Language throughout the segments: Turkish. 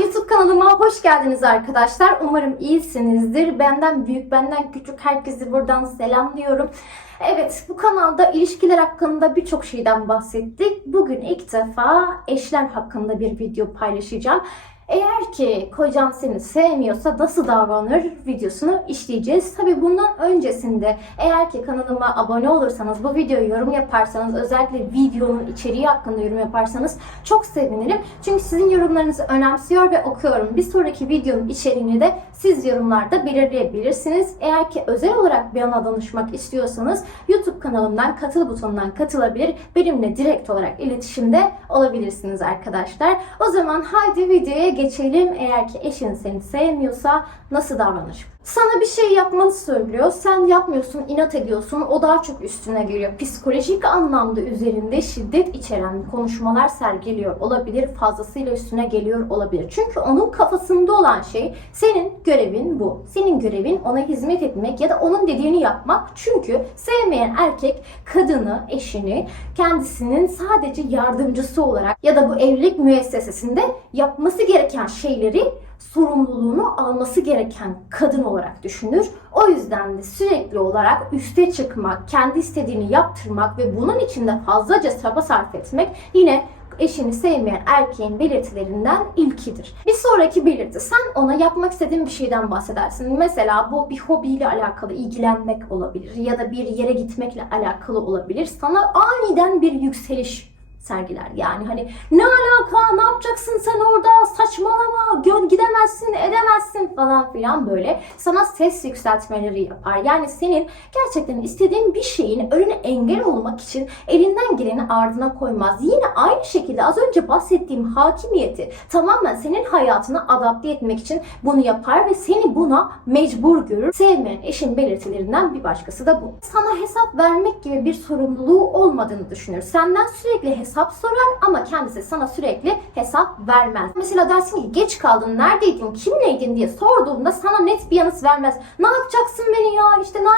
YouTube kanalıma hoş geldiniz arkadaşlar. Umarım iyisinizdir. Benden büyük, benden küçük herkesi buradan selamlıyorum. Evet, bu kanalda ilişkiler hakkında birçok şeyden bahsettik. Bugün ilk defa eşler hakkında bir video paylaşacağım. Eğer ki kocan seni sevmiyorsa nasıl davranır videosunu işleyeceğiz. Tabi bundan öncesinde eğer ki kanalıma abone olursanız, bu videoyu yorum yaparsanız, özellikle videonun içeriği hakkında yorum yaparsanız çok sevinirim. Çünkü sizin yorumlarınızı önemsiyor ve okuyorum. Bir sonraki videonun içeriğini de siz yorumlarda belirleyebilirsiniz. Eğer ki özel olarak bir ana danışmak istiyorsanız YouTube kanalımdan katıl butonundan katılabilir. Benimle direkt olarak iletişimde olabilirsiniz arkadaşlar. O zaman haydi videoya geçelim. Eğer ki eşin seni sevmiyorsa nasıl davranır? Sana bir şey yapmanı söylüyor. Sen yapmıyorsun, inat ediyorsun. O daha çok üstüne geliyor. Psikolojik anlamda üzerinde şiddet içeren konuşmalar sergiliyor olabilir. Fazlasıyla üstüne geliyor olabilir. Çünkü onun kafasında olan şey senin görevin bu. Senin görevin ona hizmet etmek ya da onun dediğini yapmak. Çünkü sevmeyen erkek kadını, eşini kendisinin sadece yardımcısı olarak ya da bu evlilik müessesesinde yapması gereken şeyleri sorumluluğunu alması gereken kadın olarak düşünür. O yüzden de sürekli olarak üste çıkmak, kendi istediğini yaptırmak ve bunun için de fazlaca çaba sarf etmek yine eşini sevmeyen erkeğin belirtilerinden ilkidir. Bir sonraki belirti sen ona yapmak istediğin bir şeyden bahsedersin. Mesela bu bir hobiyle alakalı ilgilenmek olabilir ya da bir yere gitmekle alakalı olabilir. Sana aniden bir yükseliş sergiler. Yani hani ne alaka ne yapacaksın sen orada edemezsin falan filan böyle sana ses yükseltmeleri yapar. Yani senin gerçekten istediğin bir şeyin önüne engel olmak için elinden geleni ardına koymaz. Yine aynı şekilde az önce bahsettiğim hakimiyeti tamamen senin hayatına adapte etmek için bunu yapar ve seni buna mecbur görür. Sevmeyen eşin belirtilerinden bir başkası da bu. Sana hesap vermek gibi bir sorumluluğu olmadığını düşünür. Senden sürekli hesap sorar ama kendisi sana sürekli hesap vermez. Mesela dersin ki geç kaldın, neredeydin, kimleydin diye sorduğunda sana net bir yanıt vermez. Ne yapacaksın beni ya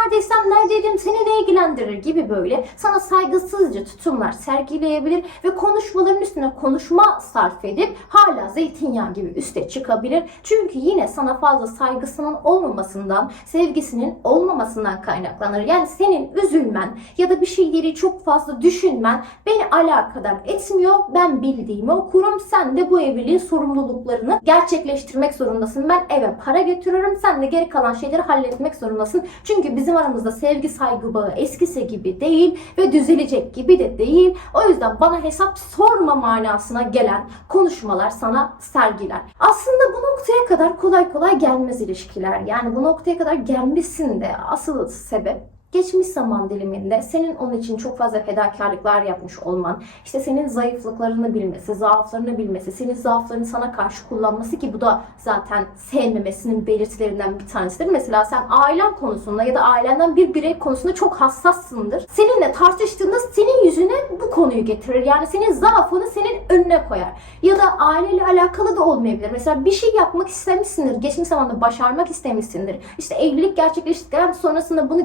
neredeysem neredeydim seni ne ilgilendirir gibi böyle sana saygısızca tutumlar sergileyebilir ve konuşmaların üstüne konuşma sarf edip hala zeytinyağı gibi üste çıkabilir. Çünkü yine sana fazla saygısının olmamasından, sevgisinin olmamasından kaynaklanır. Yani senin üzülmen ya da bir şeyleri çok fazla düşünmen beni alakadar etmiyor. Ben bildiğimi okurum. Sen de bu evliliğin sorumluluklarını gerçekleştirmek zorundasın. Ben eve para götürürüm. Sen de geri kalan şeyleri halletmek zorundasın. Çünkü bizim aramızda sevgi saygı bağı eskisi gibi değil ve düzelecek gibi de değil. O yüzden bana hesap sorma manasına gelen konuşmalar sana sergiler. Aslında bu noktaya kadar kolay kolay gelmez ilişkiler. Yani bu noktaya kadar gelmesinin de asıl sebep geçmiş zaman diliminde senin onun için çok fazla fedakarlıklar yapmış olman, işte senin zayıflıklarını bilmesi, zaaflarını bilmesi, senin zaaflarını sana karşı kullanması ki bu da zaten sevmemesinin belirtilerinden bir tanesidir. Mesela sen ailen konusunda ya da ailenden bir birey konusunda çok hassassındır. Seninle tartıştığında senin yüzüne bu konuyu getirir. Yani senin zaafını senin önüne koyar. Ya da aileyle alakalı da olmayabilir. Mesela bir şey yapmak istemişsindir. Geçmiş zamanda başarmak istemişsindir. İşte evlilik gerçekleştikten sonrasında bunu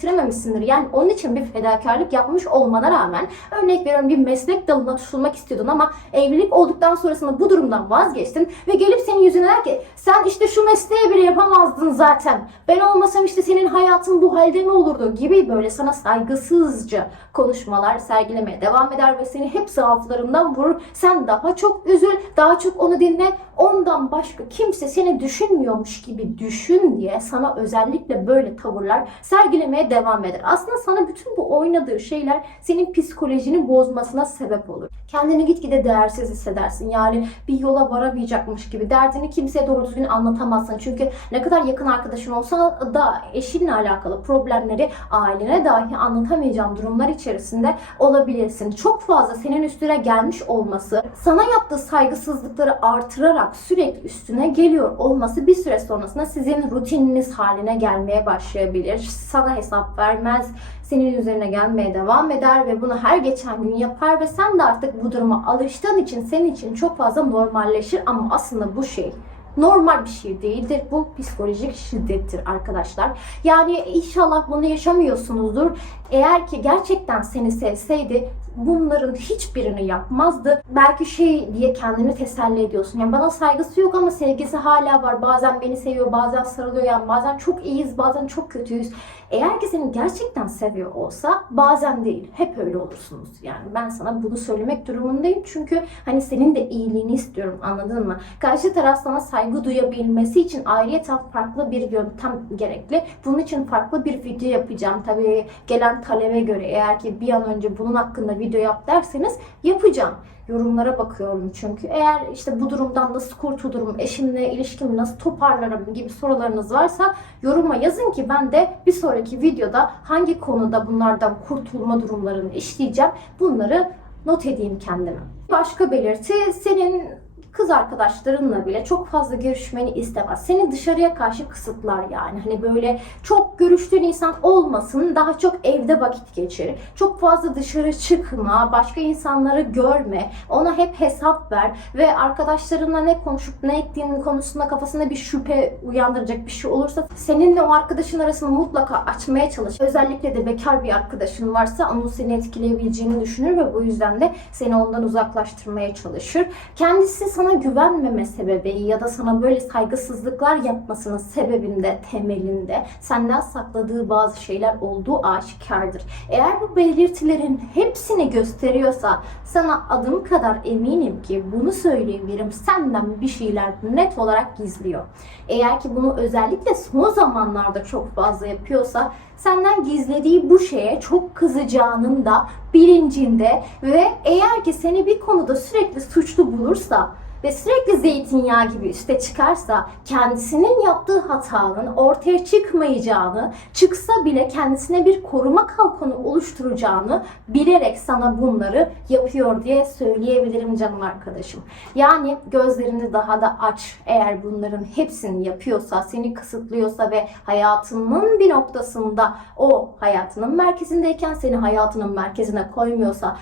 gerçekleştirememişsindir. Yani onun için bir fedakarlık yapmış olmana rağmen örnek veriyorum bir meslek dalına tutulmak istiyordun ama evlilik olduktan sonrasında bu durumdan vazgeçtin ve gelip senin yüzüne der ki sen işte şu mesleği bile yapamazdın zaten. Ben olmasam işte senin hayatın bu halde mi olurdu gibi böyle sana saygısızca konuşmalar sergilemeye devam eder ve seni hep zaaflarından vurur. Sen daha çok üzül, daha çok onu dinle. Ondan başka kimse seni düşünmüyormuş gibi düşün diye sana özellikle böyle tavırlar sergilemeye devam eder. Aslında sana bütün bu oynadığı şeyler senin psikolojini bozmasına sebep olur. Kendini gitgide değersiz hissedersin. Yani bir yola varamayacakmış gibi derdini kimseye doğru düzgün anlatamazsın. Çünkü ne kadar yakın arkadaşın olsa da eşinle alakalı problemleri ailene dahi anlatamayacağın durumlar içerisinde olabilirsin. Çok fazla senin üstüne gelmiş olması, sana yaptığı saygısızlıkları artırarak sürekli üstüne geliyor olması bir süre sonrasında sizin rutininiz haline gelmeye başlayabilir. Sana hesap vermez, senin üzerine gelmeye devam eder ve bunu her geçen gün yapar ve sen de artık bu duruma alıştığın için senin için çok fazla normalleşir ama aslında bu şey normal bir şey değildir. Bu psikolojik şiddettir arkadaşlar. Yani inşallah bunu yaşamıyorsunuzdur. Eğer ki gerçekten seni sevseydi bunların hiçbirini yapmazdı. Belki şey diye kendini teselli ediyorsun. Yani bana saygısı yok ama sevgisi hala var. Bazen beni seviyor, bazen sarılıyor. Yani bazen çok iyiyiz, bazen çok kötüyüz. Eğer ki seni gerçekten seviyor olsa bazen değil, hep öyle olursunuz. Yani ben sana bunu söylemek durumundayım. Çünkü hani senin de iyiliğini istiyorum anladın mı? Karşı taraf sana saygı duyabilmesi için ayrıyeten farklı bir yöntem gerekli. Bunun için farklı bir video yapacağım. Tabii gelen talebe göre eğer ki bir an önce bunun hakkında video yap derseniz yapacağım. Yorumlara bakıyorum çünkü. Eğer işte bu durumdan nasıl kurtulurum, eşimle ilişkimi nasıl toparlarım gibi sorularınız varsa yoruma yazın ki ben de bir sonraki videoda hangi konuda bunlardan kurtulma durumlarını işleyeceğim. Bunları not edeyim kendime. Başka belirti senin kız arkadaşlarınla bile çok fazla görüşmeni istemez. Seni dışarıya karşı kısıtlar yani. Hani böyle çok görüştüğün insan olmasın, daha çok evde vakit geçir. Çok fazla dışarı çıkma, başka insanları görme. Ona hep hesap ver ve arkadaşlarınla ne konuşup ne ettiğin konusunda kafasında bir şüphe uyandıracak bir şey olursa seninle o arkadaşın arasını mutlaka açmaya çalış. Özellikle de bekar bir arkadaşın varsa onun seni etkileyebileceğini düşünür ve bu yüzden de seni ondan uzaklaştırmaya çalışır. Kendisi sana güvenmeme sebebi ya da sana böyle saygısızlıklar yapmasının sebebinde, temelinde senden sakladığı bazı şeyler olduğu aşikardır. Eğer bu belirtilerin hepsini gösteriyorsa sana adım kadar eminim ki bunu söyleyebilirim senden bir şeyler net olarak gizliyor. Eğer ki bunu özellikle son zamanlarda çok fazla yapıyorsa senden gizlediği bu şeye çok kızacağının da bilincinde ve eğer ki seni bir konuda sürekli suçlu bulursa ve sürekli zeytinyağı gibi üste çıkarsa kendisinin yaptığı hatanın ortaya çıkmayacağını, çıksa bile kendisine bir koruma kalkanı oluşturacağını bilerek sana bunları yapıyor diye söyleyebilirim canım arkadaşım. Yani gözlerini daha da aç. Eğer bunların hepsini yapıyorsa, seni kısıtlıyorsa ve hayatının bir noktasında o hayatının merkezindeyken seni hayatının merkezine koymuyorsa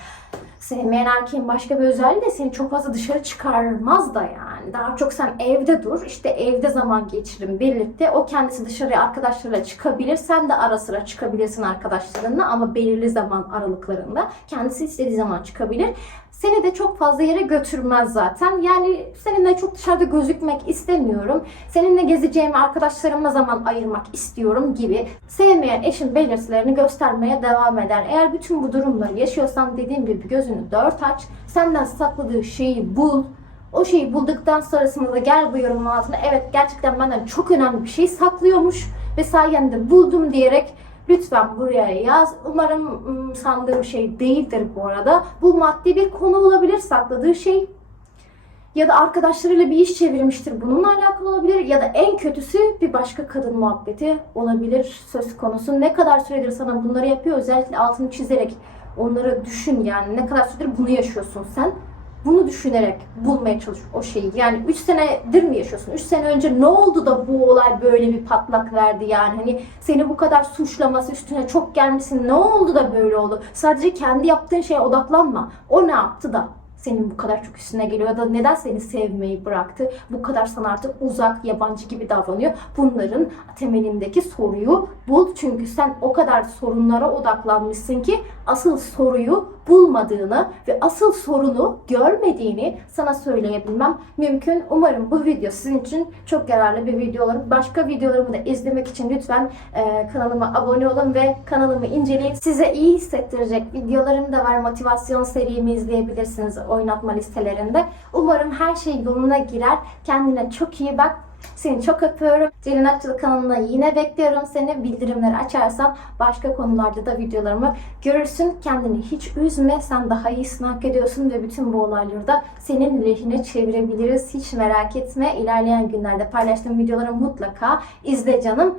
sevmeyen erkeğin başka bir özelliği de seni çok fazla dışarı çıkarmaz da yani. Daha çok sen evde dur, işte evde zaman geçirin birlikte. O kendisi dışarıya arkadaşlarıyla çıkabilir. Sen de ara sıra çıkabilirsin arkadaşlarınla ama belirli zaman aralıklarında. Kendisi istediği zaman çıkabilir. Seni de çok fazla yere götürmez zaten. Yani seninle çok dışarıda gözükmek istemiyorum. Seninle gezeceğim arkadaşlarımla zaman ayırmak istiyorum gibi sevmeyen eşin belirtilerini göstermeye devam eder. Eğer bütün bu durumları yaşıyorsan dediğim gibi gözünü dört aç. Senden sakladığı şeyi bul. O şeyi bulduktan sonrasında da gel bu yorumun altına evet gerçekten benden çok önemli bir şey saklıyormuş ve sayende buldum diyerek lütfen buraya yaz. Umarım ım, sandığım şey değildir bu arada. Bu maddi bir konu olabilir sakladığı şey. Ya da arkadaşlarıyla bir iş çevirmiştir. Bununla alakalı olabilir. Ya da en kötüsü bir başka kadın muhabbeti olabilir söz konusu. Ne kadar süredir sana bunları yapıyor özellikle altını çizerek onları düşün yani. Ne kadar süredir bunu yaşıyorsun sen bunu düşünerek bulmaya çalış o şeyi. Yani 3 senedir mi yaşıyorsun? 3 sene önce ne oldu da bu olay böyle bir patlak verdi yani? Hani seni bu kadar suçlaması üstüne çok gelmişsin. Ne oldu da böyle oldu? Sadece kendi yaptığın şeye odaklanma. O ne yaptı da senin bu kadar çok üstüne geliyor ya da neden seni sevmeyi bıraktı? Bu kadar sana artık uzak, yabancı gibi davranıyor. Bunların temelindeki soruyu bul. Çünkü sen o kadar sorunlara odaklanmışsın ki asıl soruyu bulmadığını ve asıl sorunu görmediğini sana söyleyebilmem mümkün. Umarım bu video sizin için çok yararlı bir video olur. Başka videolarımı da izlemek için lütfen e, kanalıma abone olun ve kanalımı inceleyin. Size iyi hissettirecek videolarım da var. Motivasyon serimi izleyebilirsiniz oynatma listelerinde. Umarım her şey yoluna girer. Kendine çok iyi bak. Seni çok öpüyorum. Celin Akçılı kanalına yine bekliyorum seni. Bildirimleri açarsan başka konularda da videolarımı görürsün. Kendini hiç üzme. Sen daha iyisini hak ediyorsun ve bütün bu olayları da senin lehine çevirebiliriz. Hiç merak etme. İlerleyen günlerde paylaştığım videoları mutlaka izle canım.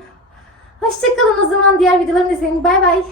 Hoşçakalın o zaman. Diğer videolarımı izleyin. Bay bay.